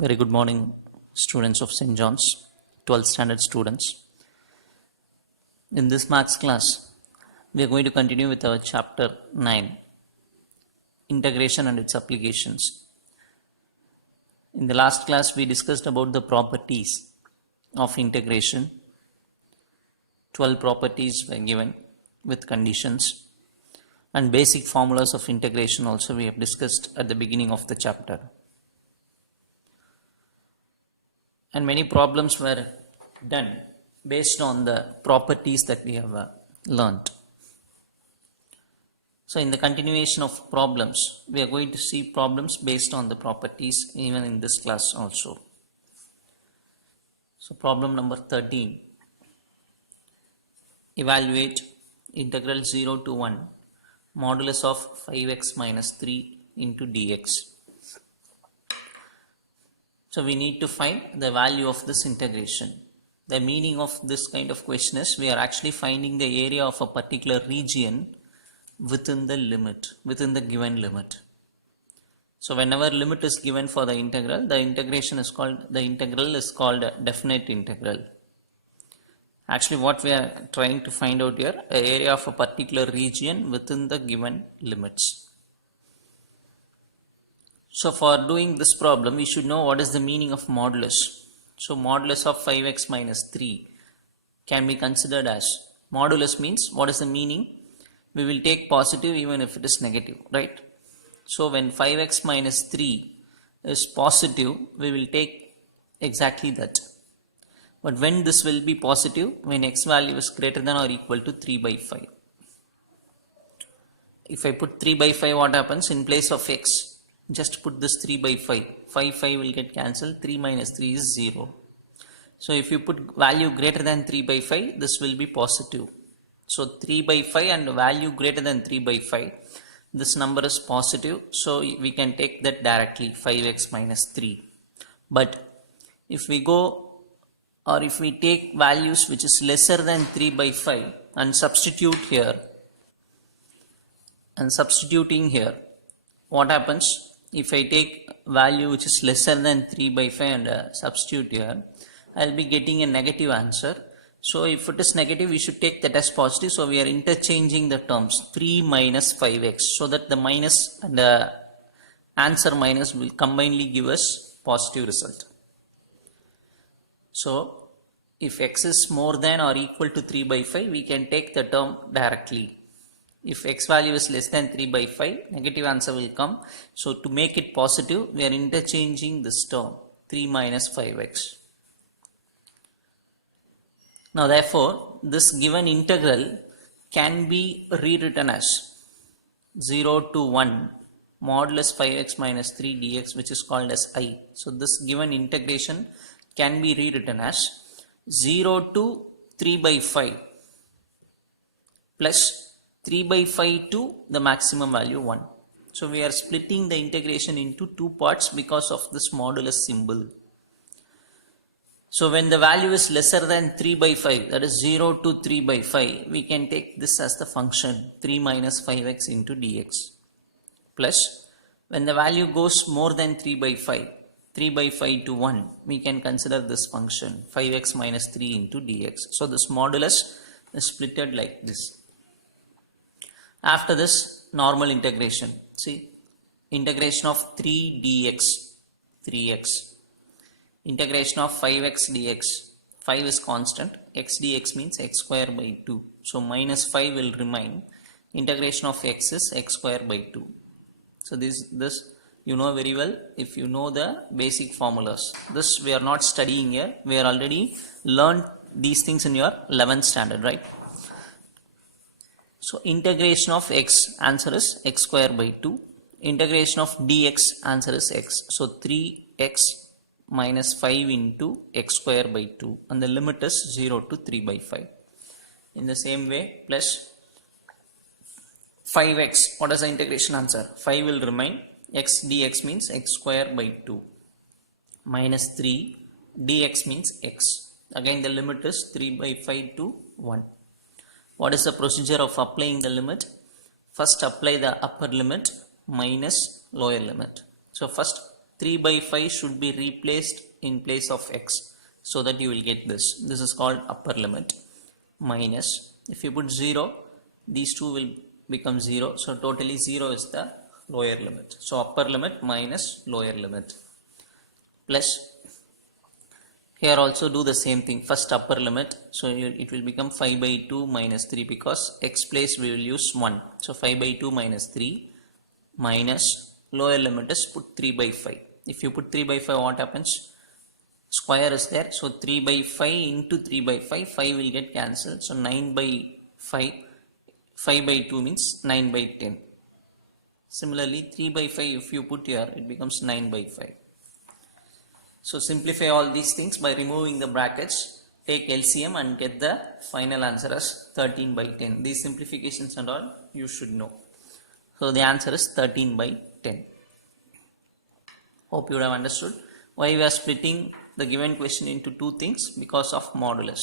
Very good morning, students of St. John's, 12th standard students. In this maths class, we are going to continue with our chapter 9, Integration and its applications. In the last class, we discussed about the properties of integration. 12 properties were given with conditions, and basic formulas of integration also we have discussed at the beginning of the chapter. And many problems were done based on the properties that we have learnt. So in the continuation of problems, we are going to see problems based on the properties even in this class also. So problem number 13. Evaluate integral 0 to 1 modulus of 5x minus 3 into dx. So we need to find the value of this integration. The meaning of this kind of question is we are actually finding the area of a particular region within the limit, within the given limit. So whenever limit is given for the integral integral is called a definite integral. Actually what we are trying to find out here, the area of a particular region within the given limits. So for doing this problem, we should know what is the meaning of modulus. So modulus of 5x minus 3 can be considered as, modulus means what is the meaning? We will take positive even if it is negative, right? So when 5x minus 3 is positive, we will take exactly that. But when this will be positive, when x value is greater than or equal to 3 by 5. If I put 3 by 5, what happens? In place of x, just put this 3 by 5. 5 will get cancelled. 3 minus 3 is 0. So if you put value greater than 3 by 5, this will be positive. So 3 by 5 and value greater than 3 by 5. This number is positive. So we can take that directly, 5x minus 3. But if we go or if we take values which is lesser than 3 by 5 and substitute here, and substituting here, what happens? If I take value which is lesser than 3 by 5 and substitute here, I will be getting a negative answer. So if it is negative, we should take that as positive. So we are interchanging the terms 3 minus 5x, so that the minus and the answer minus will combinedly give us positive result. So if x is more than or equal to 3 by 5, we can take the term directly. If x value is less than 3 by 5, negative answer will come. So to make it positive, we are interchanging this term 3 minus 5x. Now therefore, this given integral can be rewritten as 0 to 1 modulus 5x minus 3 dx, which is called as I. So this given integration can be rewritten as 0 to 3 by 5 plus 3 by 5 to the maximum value 1. So we are splitting the integration into two parts because of this modulus symbol. So when the value is lesser than 3 by 5, that is 0 to 3 by 5, we can take this as the function 3 minus 5x into dx. Plus when the value goes more than 3 by 5, 3 by 5 to 1, we can consider this function 5x minus 3 into dx. So this modulus is splitted like this. After this, normal integration. See, integration of 3 dx, 3x. Integration of 5x dx. 5 is constant. X dx means x square by 2. So minus 5 will remain. Integration of x is x square by 2. So this you know very well if you know the basic formulas. This we are not studying here. We are already learned these things in your 11th standard, right? So integration of x, answer is x square by 2. Integration of dx, answer is x. So 3x minus 5 into x square by 2, and the limit is 0 to 3 by 5. In the same way, plus 5x, what is the integration answer? 5 will remain. X dx means x square by 2 minus 3 dx means x. Again the limit is 3 by 5 to 1. What is the procedure of applying the limit? First apply the upper limit minus lower limit. So first 3 by 5 should be replaced in place of x, so that you will get this. This is called upper limit. Minus, if you put 0, these two will become 0, so totally 0 is the lower limit. So upper limit minus lower limit, plus here also do the same thing. First upper limit, so it will become 5 by 2 minus 3, because x place we will use 1. So 5 by 2 minus 3 minus lower limit is put 3 by 5. If you put 3 by 5, what happens? Square is there, so 3 by 5 into 3 by 5, 5 will get cancelled. So 9 by 5, 5 by 2 means 9 by 10. Similarly 3 by 5, if you put here, it becomes 9 by 5. So simplify all these things by removing the brackets, take LCM and get the final answer as 13 by 10. These simplifications and all you should know. So the answer is 13 by 10. Hope you would have understood why we are splitting the given question into two things, because of modulus.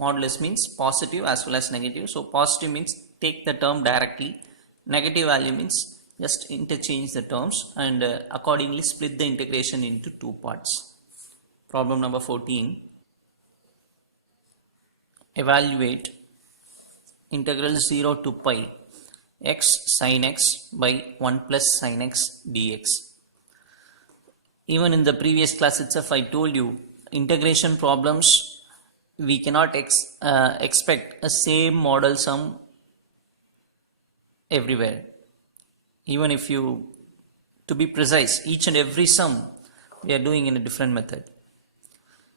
Modulus means positive as well as negative. So positive means take the term directly. Negative value means just interchange the terms and accordingly split the integration into two parts. Problem number 14. Evaluate integral 0 to pi x sin x by 1 plus sin x dx. Even in the previous class itself, I told you integration problems we cannot expect a same model sum everywhere. Even if you, to be precise, each and every sum we are doing in a different method.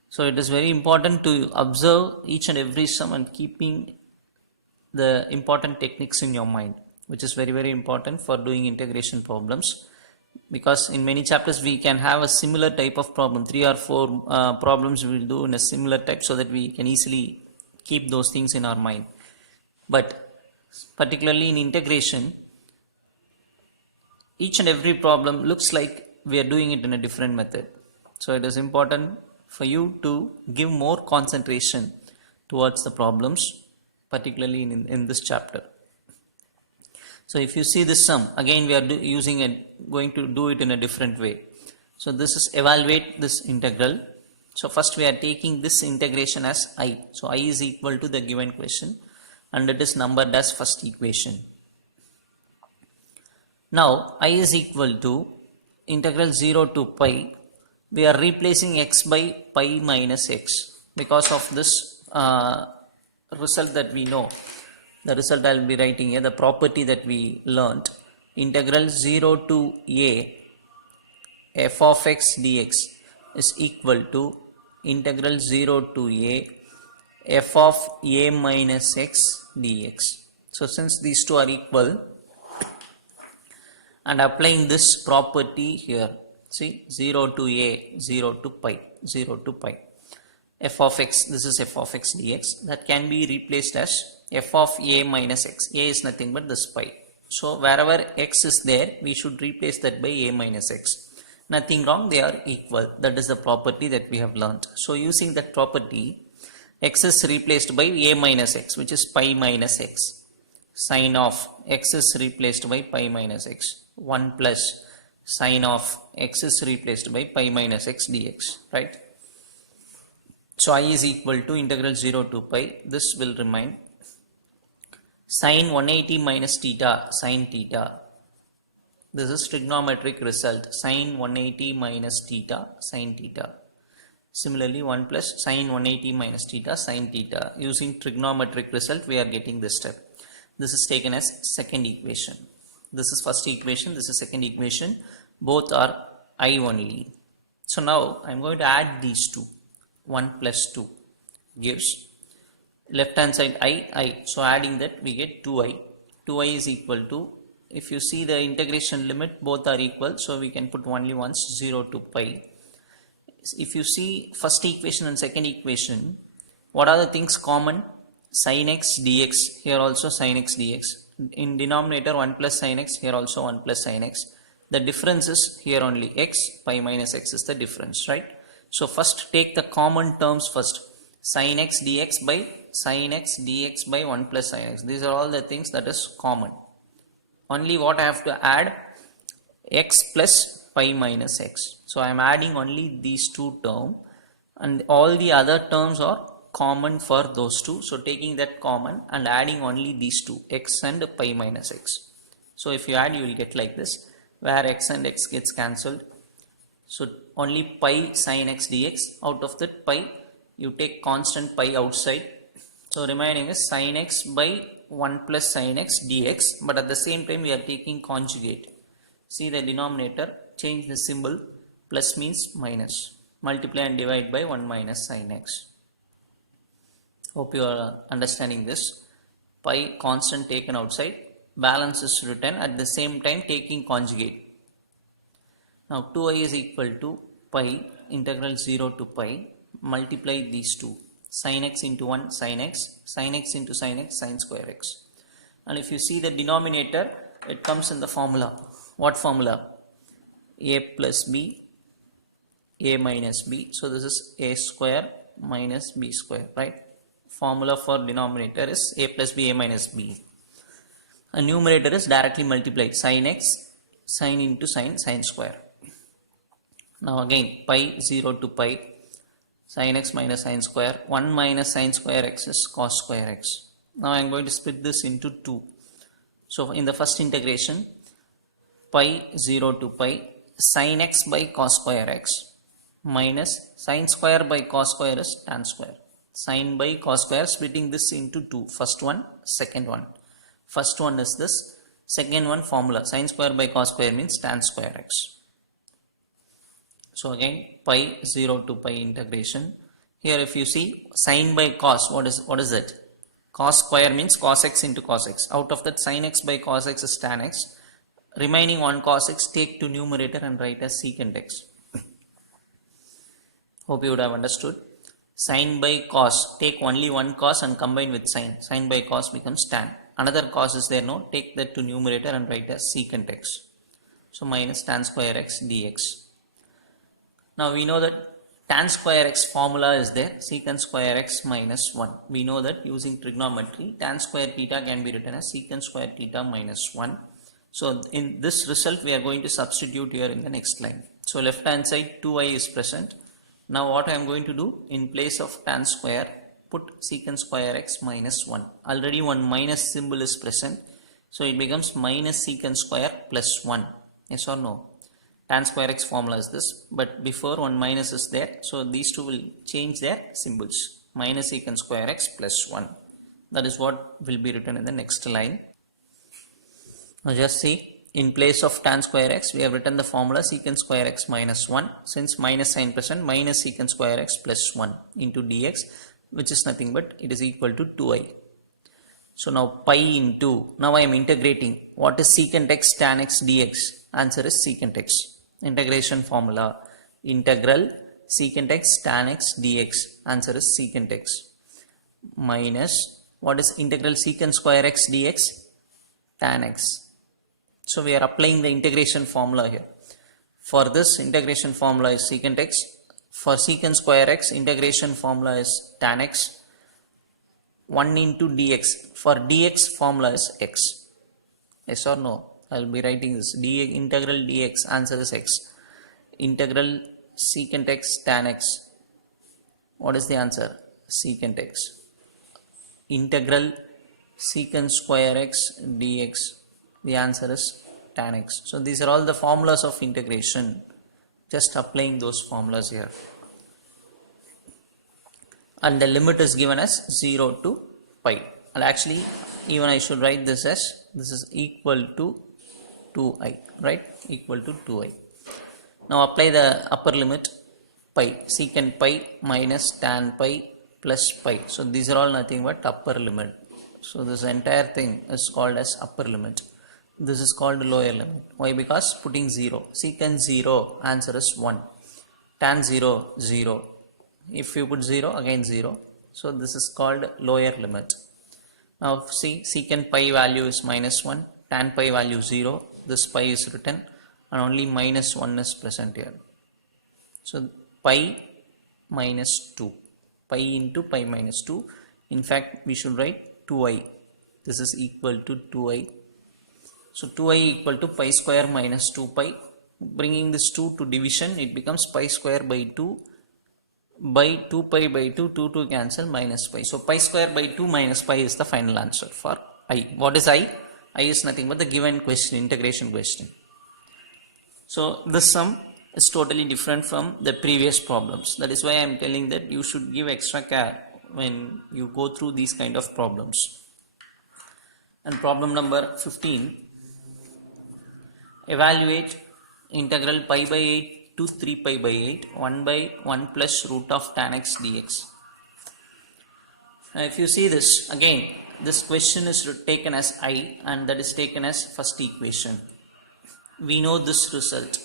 So it is very important to observe each and every sum and keeping the important techniques in your mind, which is very, very important for doing integration problems. Because in many chapters we can have a similar type of problem, 3 or 4 problems we will do in a similar type, so that we can easily keep those things in our mind. But particularly in integration, each and every problem looks like we are doing it in a different method. So it is important for you to give more concentration towards the problems, particularly in this chapter. So if you see this sum, again we are going to do it in a different way. So this is evaluate this integral. So first we are taking this integration as I. So I is equal to the given question and it is numbered as first equation. Now I is equal to integral 0 to pi. We are replacing x by pi minus x because of this result that we know. The result I will be writing here, the property that we learnt. Integral 0 to a f of x dx is equal to integral 0 to a f of a minus x dx. So since these two are equal, and applying this property here, see 0 to a, 0 to pi, 0 to pi. F of x, this is f of x dx, that can be replaced as f of a minus x. A is nothing but this pi. So wherever x is there, we should replace that by a minus x. Nothing wrong, they are equal. That is the property that we have learnt. So using that property, x is replaced by a minus x, which is pi minus x. Sin of x is replaced by pi minus x. 1 plus sin of x is replaced by pi minus x dx, right? So I is equal to integral 0 to pi. This will remain sin 180 minus theta, sin theta. This is trigonometric result, sin 180 minus theta, sin theta. Similarly 1 plus sin 180 minus theta, sin theta. Using trigonometric result, we are getting this step. This is taken as second equation. This is first equation, this is second equation. Both are I only. So now I am going to add these two. 1 plus 2 gives left hand side I. So adding that we get 2i. 2i is equal to, if you see the integration limit, both are equal. So we can put only once 0 to pi. If you see first equation and second equation, what are the things common? Sin x dx, here also sin x dx. In denominator 1 plus sin x, here also 1 plus sin x. The difference is here only x, pi minus x is the difference, right? So first take the common terms first. Sin x dx by sin x dx by 1 plus sin x. These are all the things that is common. Only what I have to add? X plus pi minus x. So I am adding only these two terms and all the other terms are common for those two. So taking that common and adding only these two, x and pi minus x. So if you add, you will get like this, where x and x gets cancelled. So only pi sin x dx. Out of that pi, you take constant pi outside. So remaining is sin x by 1 plus sin x dx. But at the same time, we are taking conjugate. See the denominator, change the symbol. Plus means minus. Multiply and divide by 1 minus sin x. Hope you are understanding this. Pi constant taken outside. Balance is written at the same time taking conjugate. Now 2i is equal to pi integral 0 to pi. Multiply these two. Sin x into 1 sin x into sin x sin square x. And if you see the denominator, it comes in the formula. What formula? A plus b, a minus b. So this is a square minus b square, right? Formula for denominator is a plus b, a minus b. A numerator is directly multiplied. Sin x, sin into sin, sin square. Now again, pi 0 to pi, sin x minus sin square. 1 minus sin square x is cos square x. Now I am going to split this into 2. So in the first integration, pi 0 to pi, sin x by cos square x minus sin square by cos square is tan square. Sin by cos square, splitting this into 2. First one, second one. First one is this. Second one formula. Sin square by cos square means tan square x. So again, pi 0 to pi integration. Here if you see sin by cos, what is it? Cos square means cos x into cos x. Out of that, sin x by cos x is tan x. Remaining on cos x, take to numerator and write as secant x. Hope you would have understood. Sin by cos, take only one cos and combine with sin. Sin by cos becomes tan. Another cos is there, no? Take that to numerator and write as secant x. So minus tan square x dx. Now we know that tan square x formula is there. Secant square x minus 1. We know that using trigonometry, tan square theta can be written as secant square theta minus 1. So in this result, we are going to substitute here in the next line. So left hand side 2i is present. Now what I am going to do, in place of tan square, put secant square x minus 1. Already one minus symbol is present. So it becomes minus secant square plus 1. Yes or no? Tan square x formula is this. But before one minus is there. So these two will change their symbols. Minus secant square x plus 1. That is what will be written in the next line. Now just see. In place of tan square x, we have written the formula secant square x minus 1. Since minus sign present, minus secant square x plus 1 into dx, which is nothing but it is equal to 2i. So now pi into, now I am integrating. What is secant x tan x dx? Answer is secant x. Integration formula. Integral secant x tan x dx. Answer is secant x. Minus, what is integral secant square x dx? Tan x. So we are applying the integration formula here. For this, integration formula is secant x. For secant square x, integration formula is tan x. 1 into dx. For dx, formula is x. Yes or no? I will be writing this. Integral dx, answer is x. Integral secant x tan x. What is the answer? Secant x. Integral secant square x dx. The answer is tan x. So these are all the formulas of integration. Just applying those formulas here. And the limit is given as 0 to pi. And actually, even I should write this as, this is equal to 2i, right? Equal to 2i. Now apply the upper limit, pi. Secant pi minus tan pi plus pi. So these are all nothing but upper limit. So this entire thing is called as upper limit. This is called lower limit. Why? Because putting 0. Secant 0, answer is 1. Tan 0, 0. If you put 0, again 0. So this is called lower limit. Now see, secant pi value is minus 1. Tan pi value 0. This pi is written and only minus 1 is present here. So pi minus 2. Pi into pi minus 2. In fact, we should write 2i. This is equal to 2i. So 2i equal to pi square minus 2 pi. Bringing this 2 to division, it becomes pi square by 2 by 2 pi by 2, 2 cancel, minus pi. So pi square by 2 minus pi is the final answer for I. What is I? I is nothing but the given question, integration question. So this sum is totally different from the previous problems. That is why I am telling that you should give extra care when you go through these kind of problems. And problem number 15, evaluate integral pi by 8 to 3 pi by 8, 1 by 1 plus root of tan x dx. Now if you see this, again this question is taken as I, and that is taken as first equation. We know this result.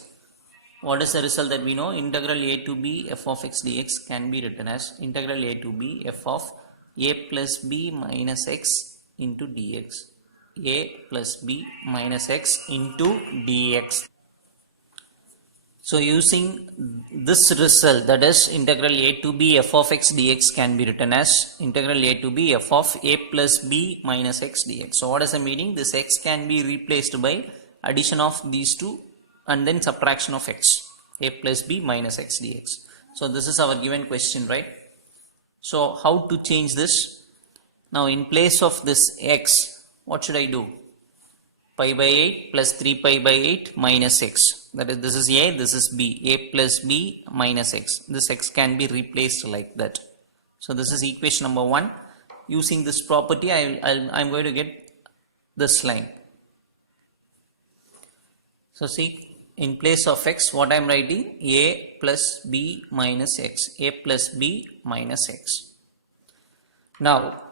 What is the result that we know? Integral a to b f of x dx can be written as integral a to b f of a plus b minus x into dx. A plus b minus x into dx. So using this result, that is integral a to b f of x dx can be written as integral a to b f of a plus b minus x dx. So what is the meaning? This x can be replaced by addition of these two and then subtraction of x, a plus b minus x dx. So this is our given question, right? So how to change this? Now in place of this x, what should I do? Pi by 8 plus 3 pi by 8 minus x. That is, this is a, this is b. A plus b minus x. This x can be replaced like that. So this is equation number 1. Using this property, I'm going to get this line. So see, in place of x, what I am writing? A plus b minus x. A plus b minus x. Now,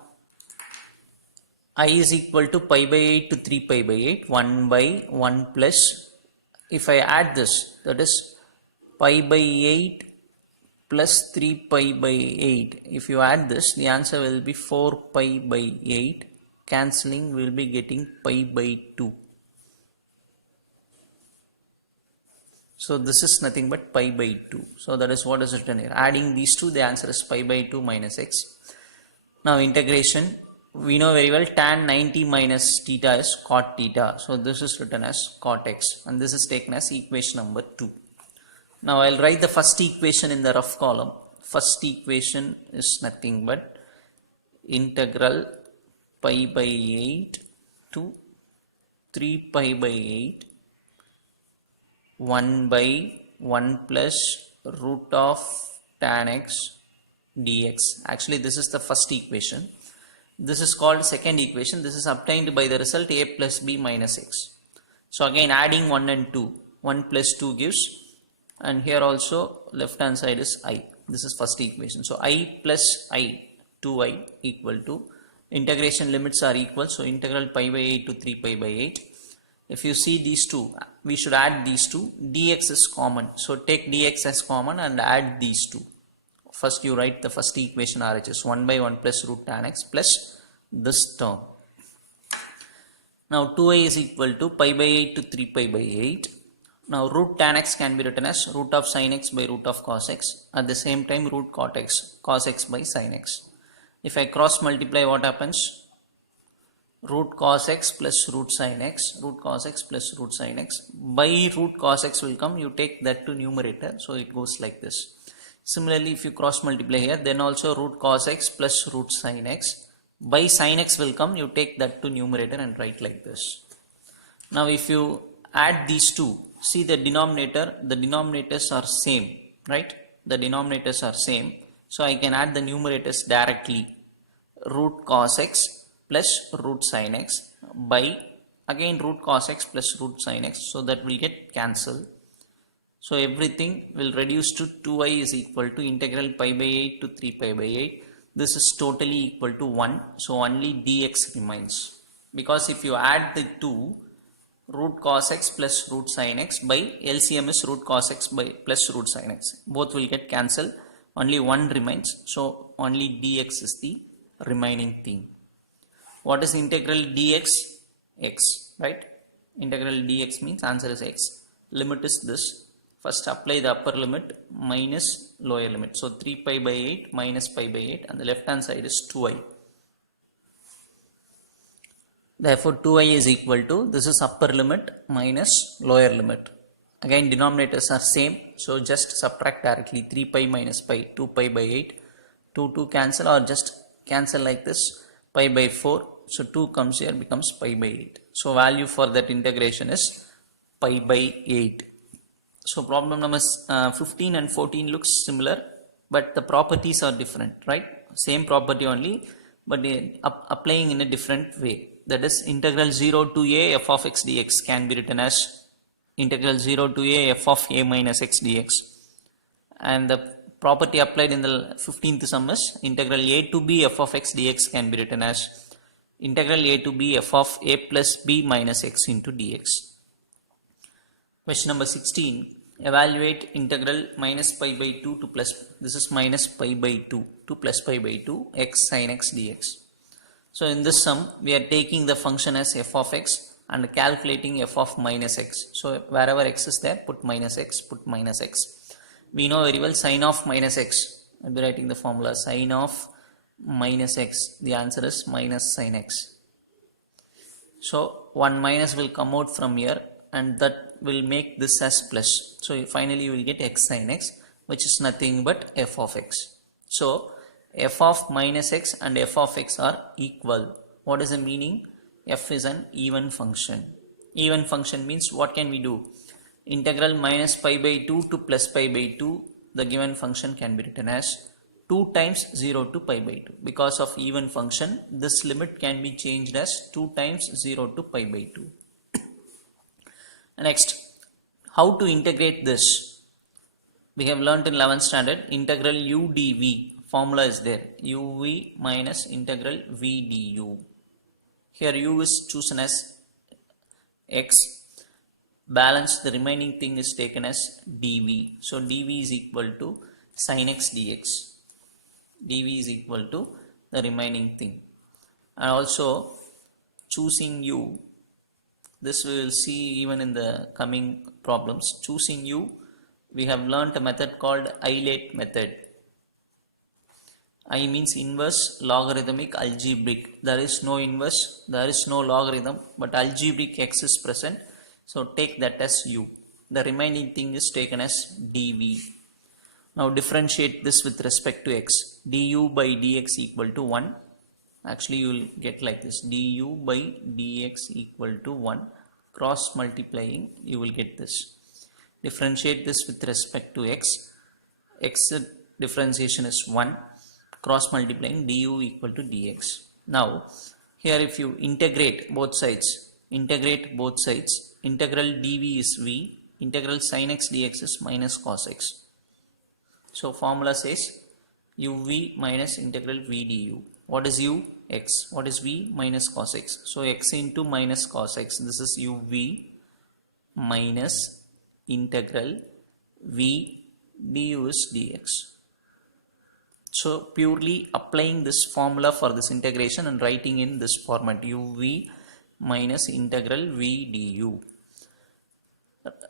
I is equal to pi by 8 to 3 pi by 8. 1 by 1 plus, if I add this, that is pi by 8 plus 3 pi by 8. If you add this, the answer will be 4 pi by 8. Cancelling, we will be getting pi by 2. So this is nothing but pi by 2. So that is what is written here. Adding these two, the answer is pi by 2 minus x. Now integration, we know very well tan 90 minus theta is cot theta. So this is written as cot x, and this is taken as equation number 2. Now I'll write the first equation in the rough column. First equation is nothing but integral pi by 8 to 3 pi by 8 1 by 1 plus root of tan x dx. Actually this is the first equation. This is called second equation. This is obtained by the result a plus b minus x. So again adding 1 and 2. 1 plus 2 gives, and here also left hand side is I. This is first equation. So I plus I, 2I equal to, integration limits are equal. So integral pi by 8 to 3 pi by 8. If you see these two, we should add these two. Dx is common. So take dx as common and add these two. First you write the first equation RHS 1 by 1 plus root tan x plus this term. Now 2i is equal to pi by 8 to 3 pi by 8. Now root tan x can be written as root of sin x by root of cos x. At the same time root cos x by sin x. If I cross multiply, what happens? Root cos x plus root sin x. Root cos x plus root sin x. By root cos x will come. You take that to numerator. So it goes like this. Similarly, if you cross multiply here, then also root cos x plus root sin x. By sin x will come, you take that to numerator and write like this. Now if you add these two, see the denominators are same, right? The denominators are same. So I can add the numerators directly. Root cos x plus root sin x by, again root cos x plus root sin x. So that will get cancelled. So everything will reduce to 2i is equal to integral pi by 8 to 3 pi by 8. This is totally equal to 1. So only dx remains. Because if you add the 2, root cos x plus root sin x by LCM is root cos x by plus root sin x. Both will get cancelled. Only 1 remains. So only dx is the remaining thing. What is integral dx? X, right? Integral dx means answer is x. Limit is this. First apply the upper limit minus lower limit. So 3 pi by 8 minus pi by 8, and the left hand side is 2i. Therefore 2i is equal to, this is upper limit minus lower limit. Again denominators are same, so just subtract directly. 3 pi minus pi, 2 pi by 8, 2 cancel, or just cancel like this, pi by 4, so 2 comes here, becomes pi by 8. So value for that integration is pi by 8. So problem number 15 and 14 looks similar, but the properties are different, right? Same property only, but applying in a different way. That is, integral 0 to a f of x dx can be written as integral 0 to a f of a minus x dx, and the property applied in the 15th sum is integral a to b f of x dx can be written as integral a to b f of a plus b minus x into dx. Question number 16. Evaluate integral minus pi by 2 to plus, this is minus pi by 2 to plus pi by 2 x sin x dx. So in this sum we are taking the function as f of x and calculating f of minus x. So wherever x is there, put minus x, put minus x. We know very well sin of minus x. I'll be writing the formula sin of minus x. The answer is minus sin x. So one minus will come out from here, and that will make this as plus. So finally you will get x sin x, which is nothing but f of x. So f of minus x and f of x are equal. What is the meaning? F is an even function. Even function means what can we do? Integral minus pi by 2 to plus pi by 2, the given function can be written as 2 times 0 to pi by 2. Because of even function, this limit can be changed as 2 times 0 to pi by 2. Next, how to integrate this? We have learnt in 11th standard, integral u dv. Formula is there, uv minus integral v du. Here u is chosen as x, balance the remaining thing is taken as dv. So dv is equal to sin x dx. dv is equal to the remaining thing. And also choosing u, this we will see even in the coming problems. Choosing u, we have learnt a method called isolate method. I means inverse, logarithmic, algebraic. There is no inverse, there is no logarithm, but algebraic x is present. So take that as u. The remaining thing is taken as dv. Now differentiate this with respect to x. du by dx equal to 1. Actually you will get like this, du by dx equal to 1. Cross multiplying, you will get this. Differentiate this with respect to x. X differentiation is 1. Cross multiplying, du equal to dx. Now here if you integrate both sides, integral dv is v, integral sin x dx is minus cos x. So formula says uv minus integral v du. What is u? X. What is v? Minus cos x. So x into minus cos x. This is uv minus integral v du is dx. So purely applying this formula for this integration and writing in this format, uv minus integral v du.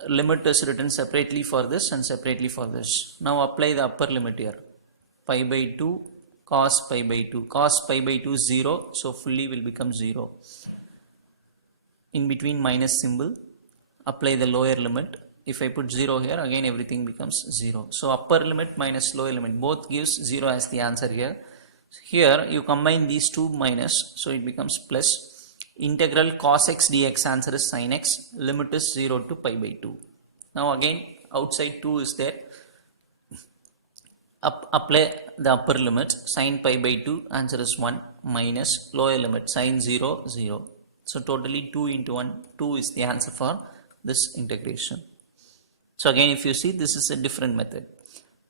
Limit is written separately for this and separately for this. Now apply the upper limit here. Pi by 2 cos pi by 2. Cos pi by 2 is 0, so fully will become 0. In between minus symbol, apply the lower limit. If I put 0 here, again everything becomes 0. So upper limit minus lower limit, both gives 0 as the answer here. Here you combine these two minus, so it becomes plus. Integral cos x dx, answer is sin x. Limit is 0 to pi by 2. Now again outside 2 is there. Apply the upper limit, sin pi by 2, answer is 1, minus lower limit, sin 0, 0. So totally 2 into 1, 2 is the answer for this integration. So again if you see, this is a different method.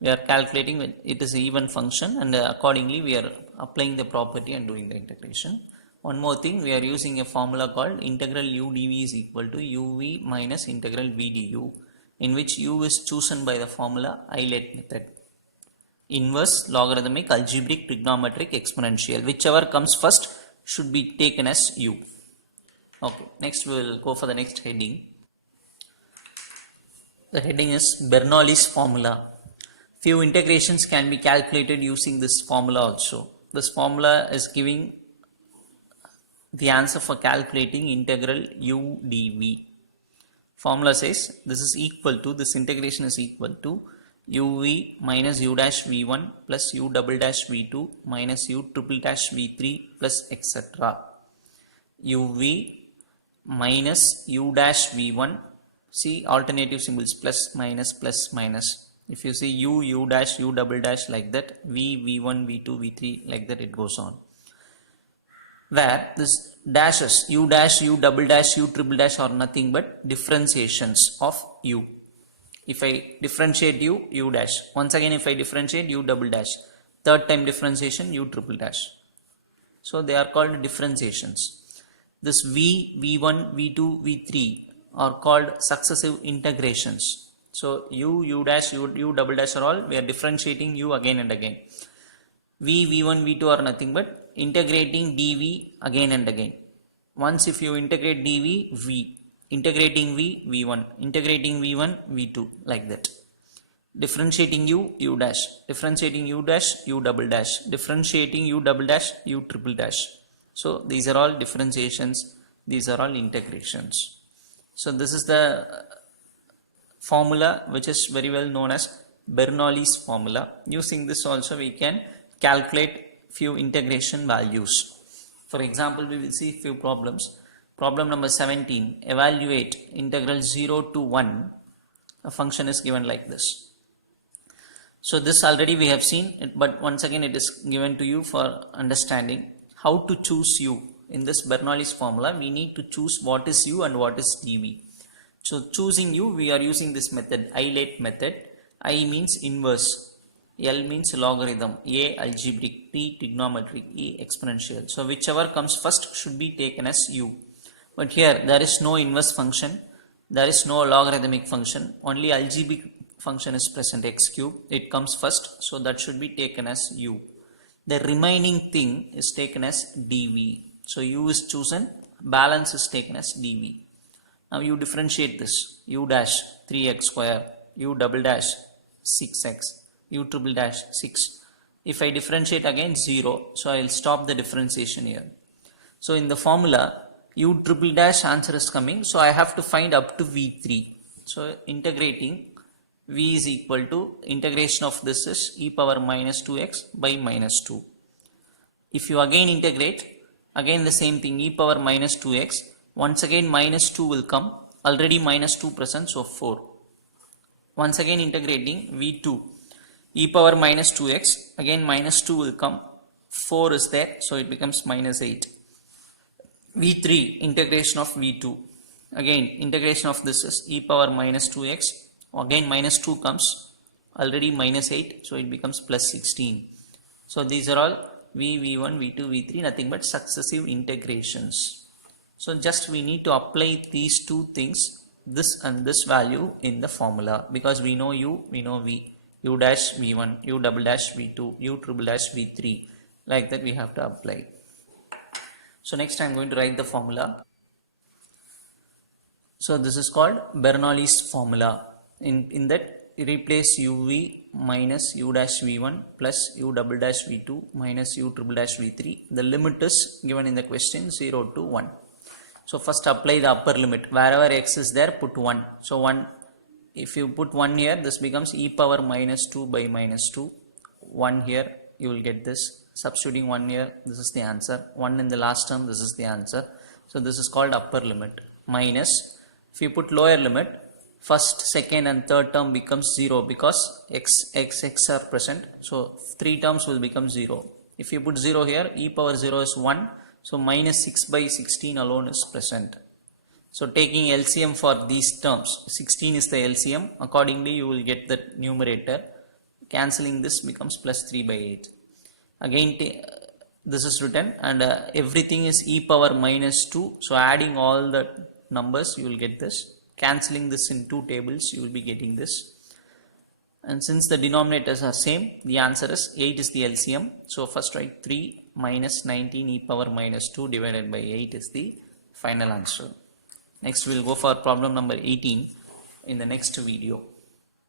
We are calculating, it is an even function, and accordingly we are applying the property and doing the integration. One more thing, we are using a formula called integral u dv is equal to uv minus integral v du, in which u is chosen by the formula isolate method. Inverse, logarithmic, algebraic, trigonometric, exponential, whichever comes first should be taken as u. Okay, next we will go for the next heading. The heading is Bernoulli's formula. Few integrations can be calculated using this formula also. This formula is giving the answer for calculating integral u dv. formula says this is equal to, this integration is equal to uv minus u dash v1 plus u double dash v2 minus u triple dash v3 plus etc. uv minus u dash v1, see alternative symbols plus minus plus minus. If you see u dash, u double dash, like that, v1, v2, v3, like that it goes on. Where this dashes, u dash, u double dash, u triple dash are nothing but differentiations of u. If I differentiate u dash, once again if I differentiate u double dash, third time differentiation u triple dash. So they are called differentiations. This v1, v2, v3 are called successive integrations. So u dash, u double dash are all, we are differentiating u again and again. v1, v2 are nothing but integrating dv again and again. Once if you integrate dv, v, integrating v1, integrating v1, v2, like that. Differentiating u dash, differentiating u dash, u double dash, differentiating u double dash, u triple dash. So these are all differentiations, these are all integrations. So this is the formula which is very well known as Bernoulli's formula. Using this also we can calculate few integration values. For example, we will see few problems. Problem number 17, evaluate integral 0 to 1. A function is given like this. So this already we have seen it, but once again it is given to you for understanding how to choose u. In this Bernoulli's formula, we need to choose what is u and what is dv. So choosing u, we are using this method, ILATE method. I means inverse, L means logarithm, A algebraic, T trigonometric, E exponential. So whichever comes first should be taken as u. But here there is no inverse function, there is no logarithmic function, only algebraic function is present, x cube. It comes first, so that should be taken as u. The remaining thing is taken as dv. So u is chosen, balance is taken as dv. Now you differentiate this, u dash 3x square, u double dash 6x, u triple dash 6. If I differentiate again 0, so I will stop the differentiation here. So in the formula, u triple dash answer is coming, so I have to find up to v3. So integrating, v is equal to, integration of this is e power minus 2x by minus 2. If you again integrate, again the same thing, e power minus 2x, once again minus 2 will come, already minus 2 present, so 4. Once again integrating v2, e power minus 2x, again minus 2 will come, 4 is there, so it becomes minus 8. v3, integration of v2, again integration of this is e power minus 2x, again minus 2 comes, already minus 8, so it becomes plus 16. So these are all v1, v2, v3, nothing but successive integrations. So just we need to apply these two things, this and this value in the formula, because we know u, we know v, u dash v1, u double dash v2, u triple dash v3, like that we have to apply. So next I am going to write the formula. So this is called Bernoulli's formula. In that replace uv minus u dash v1 plus u double dash v2 minus u triple dash v3. The limit is given in the question 0 to 1. So first apply the upper limit, wherever x is there put 1. So 1, if you put 1 here, this becomes e power minus 2 by minus 2. 1 here, you will get this. Substituting 1 here, this is the answer. 1 in the last term, this is the answer. So this is called upper limit. Minus, if you put lower limit, first, second and third term becomes 0 because x are present. So 3 terms will become 0. If you put 0 here, e power 0 is 1. So minus 6 by 16 alone is present. So taking LCM for these terms, 16 is the LCM. Accordingly, you will get the numerator. Cancelling this becomes plus 3 by 8. Again, this is written, and everything is e power minus 2. So adding all the numbers, you will get this. Cancelling this in 2 tables, you will be getting this. And since the denominators are same, the answer is 8 is the LCM. So first write 3 minus 19 e power minus 2 divided by 8 is the final answer. Next we will go for problem number 18 in the next video.